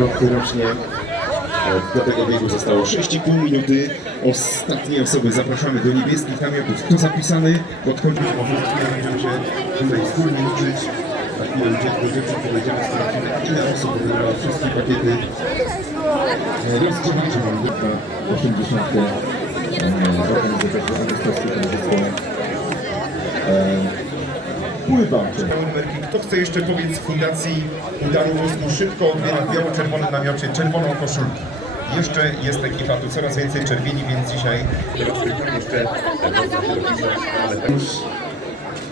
Rocznie do tego zostało 6,5 minuty. Ostatnie osoby zapraszamy do niebieskich namiotów. Kto zapisany? Podchodzi po wszystkim, będziemy się tutaj wspólnie uczyć. Na chwilę do dziewczyn podejdziemy, sprawdzimy ile osób odebrało wszystkie pakiety. Rozgrzewacze mam tylko 80 organizatorów Augustorskie Towarzystwo Kto chce jeszcze powiedz Fundacji Udaru Mózgu szybko odbiera w biało-czerwonym namiocie czerwoną koszulkę. Jeszcze jest ekipa, tu coraz więcej czerwieni, więc dzisiaj jeszcze ale już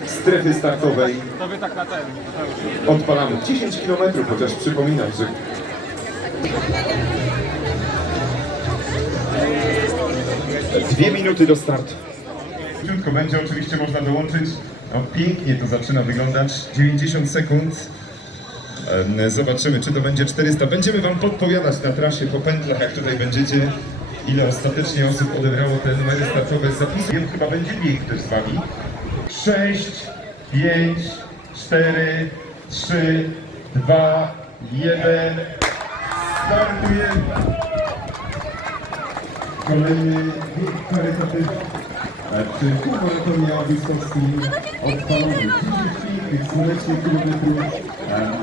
strefy startowej tak odpalamy 10 km, chociaż przypominam, że Dwie minuty do startu. Krótko będzie, oczywiście można dołączyć. No, pięknie to zaczyna wyglądać. 90 sekund. Zobaczymy, czy to będzie 400. Będziemy Wam podpowiadać na trasie po pętlach, jak tutaj będziecie, ile ostatecznie osób odebrało te numery startowe z zapisu. Chyba będzie bieg też z Wami. 6, 5, 4, 3, 2, 1. Startujemy! Kolejny bieg charytatywny przy laboratorium augustowskim odpalony 30 tych słonecznych kilometrów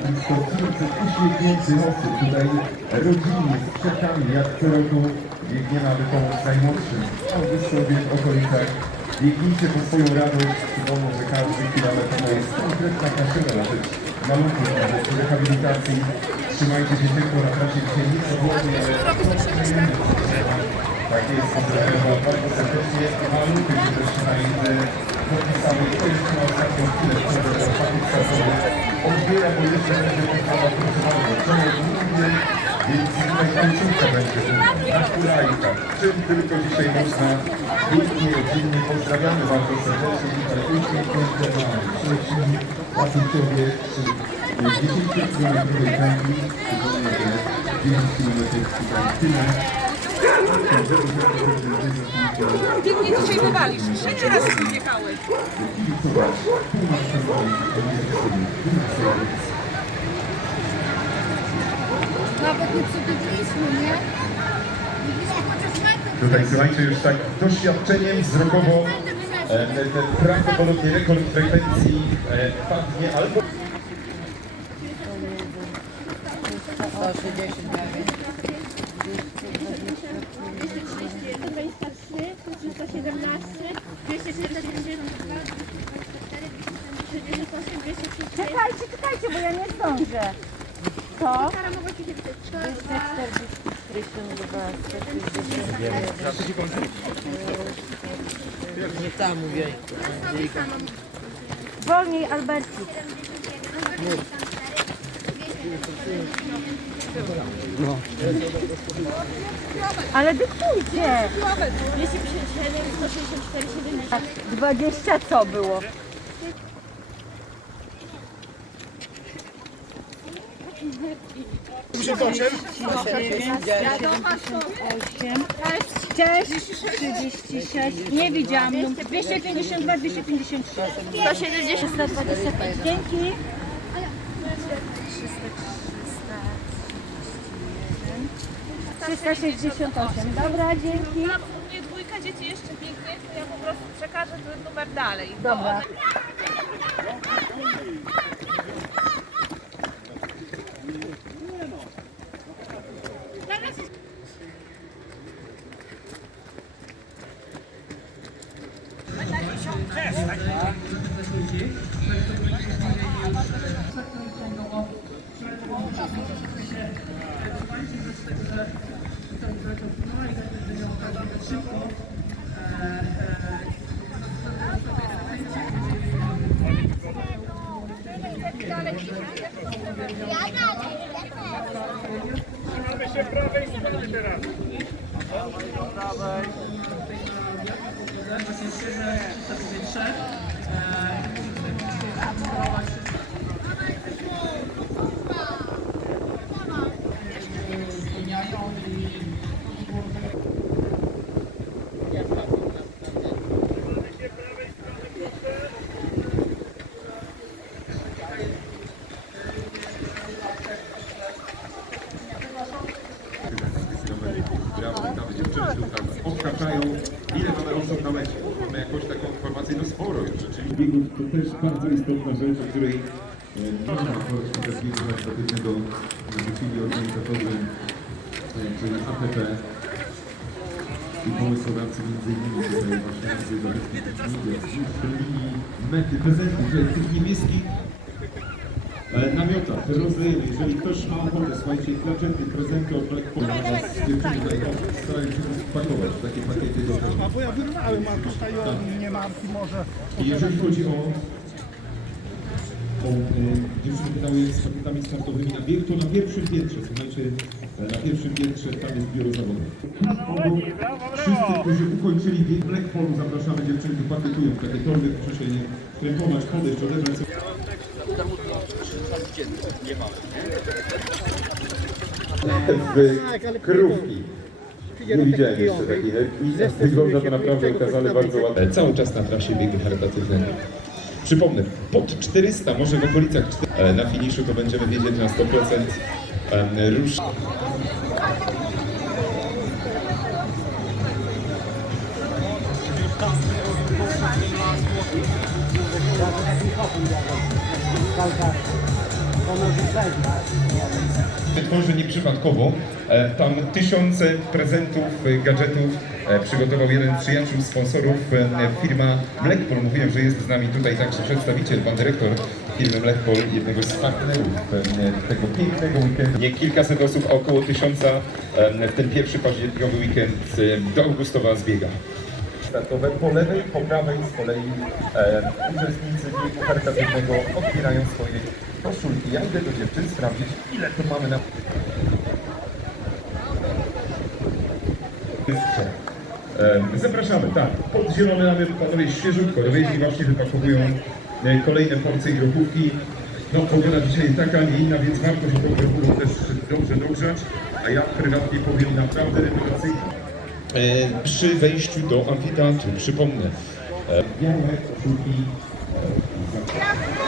blisko 500 uśmiechniętych osób tutaj rodzinnie z krzakami jak co roku biegniemy aby pomóc najmłodszym. Augustowie w okolicach. Biegnijcie po swoją radość wiadomo, że każdy kilometr to jest konkretna kaszyna na rzecz maluchów, na rzecz rehabilitacji. Trzymajcie się tylko na trasie dzisiaj nic odłodnie, ale tak jest, pozdrawiam bardzo serdecznie. Maluchy się też tutaj podpisały. To jeszcze na ostatnią chwilę przed ostatnim startowym. Odbiera, bo jeszcze będzie podstawa pracowana. Czemu głównie, więc tutaj końcówka będzie na hulajkach. Czym tylko dzisiaj można. Pięknie, rodzinnie. Pozdrawiamy bardzo serdecznie. Tutaj uśmiechnięte mamy. Trzeci, Pasuciowie, przy 10 km pętli. Przypomnę, że 10 km tutaj tyle. Ty mnie dzisiaj wywalisz. Trzeci raz tu jechałeś. Nawet nie przebyliśmy, nie? Widzieliśmy chociaż. Tutaj słuchajcie, już tak doświadczeniem wzrokowo e, ten, ten prawdopodobnie rekord frekwencji e, padnie albo 23, zdążę. To? Kara mogła ci się wyczytać. 243 Nie tam mówię. Wolniej, Alberci. Ale dyktujcie. 257, 164, 70. 20 co było? Cześć, 36, nie widziałam, num- 252, 253. 170, 125. Dzięki. 368. Dobra, dzięki. Mam u mnie dwójka dzieci jeszcze biegnie, to ja po prostu przekażę ten numer dalej. Dobra. Trzymamy się prawej strony teraz. Prawej. Właśnie szczerze, to jest Biegów to też bardzo istotna rzecz, o której e, nie ma polskiego biegu charytatywnego wrzucili organizatorzy, e, czyli APP i pomysłodawcy między innymi tutaj właśnie Andrzej linii mety prezentów, tych niebieskich e, namiotach rozdajemy. Jeżeli ktoś ma ochotę, słuchajcie, klaczety, prezenty od Black Pole, nas dziewczyny starają się pakować w takie pakiety do tego. A bo ja wyrwałem, a tutaj o, nie mam i może... I jeżeli chodzi o, o e, dziewczyny pytały z pakietami startowymi na bieg, to na pierwszym piętrze, słuchajcie, e, na pierwszym piętrze tam jest biuro zawodowe. Wszyscy, którzy ukończyli bieg Blackpoolu, zapraszamy dziewczynki, pakietują w takie torby, proszę się nie krępować, podejść, odebrać sobie. W krówki. Nie widziałem jeszcze takiej. Wygląda to naprawdę okazale bardzo ładnie. Cały czas na trasie biegu charytatywnego. Przypomnę, pod 400, może w okolicach 400. E, Na finiszu to będziemy wiedzieć na 100% em, róż. Tworzy nieprzypadkowo. E, Tam tysiące prezentów, e, gadżetów e, przygotował jeden z przyjaciół sponsorów, firma Blackpol. Mówiłem, że jest z nami tutaj także przedstawiciel, pan dyrektor firmy Blackpol, jednego z partnerów tego pięknego weekendu. Nie kilkaset osób, a około tysiąca w ten pierwszy październikowy weekend do Augustowa zbiega startowe. Po lewej, po prawej z kolei e, uczestnicy biegu charytatywnego otwierają swoje koszulki. Ja idę do dziewczyn sprawdzić, ile tu mamy na... Zapraszamy, tak. Pod zielony mamy panowie świeżutko, dowieźli właśnie, wypakowują e, kolejne porcje grochówki. No pogoda dzisiaj taka, nie inna, więc warto się tą grochówką też dobrze dogrzać. A ja prywatnie powiem naprawdę rewelacyjnie. E, przy wejściu do amfiteatru, przypomnę, e, białe koszulki, e,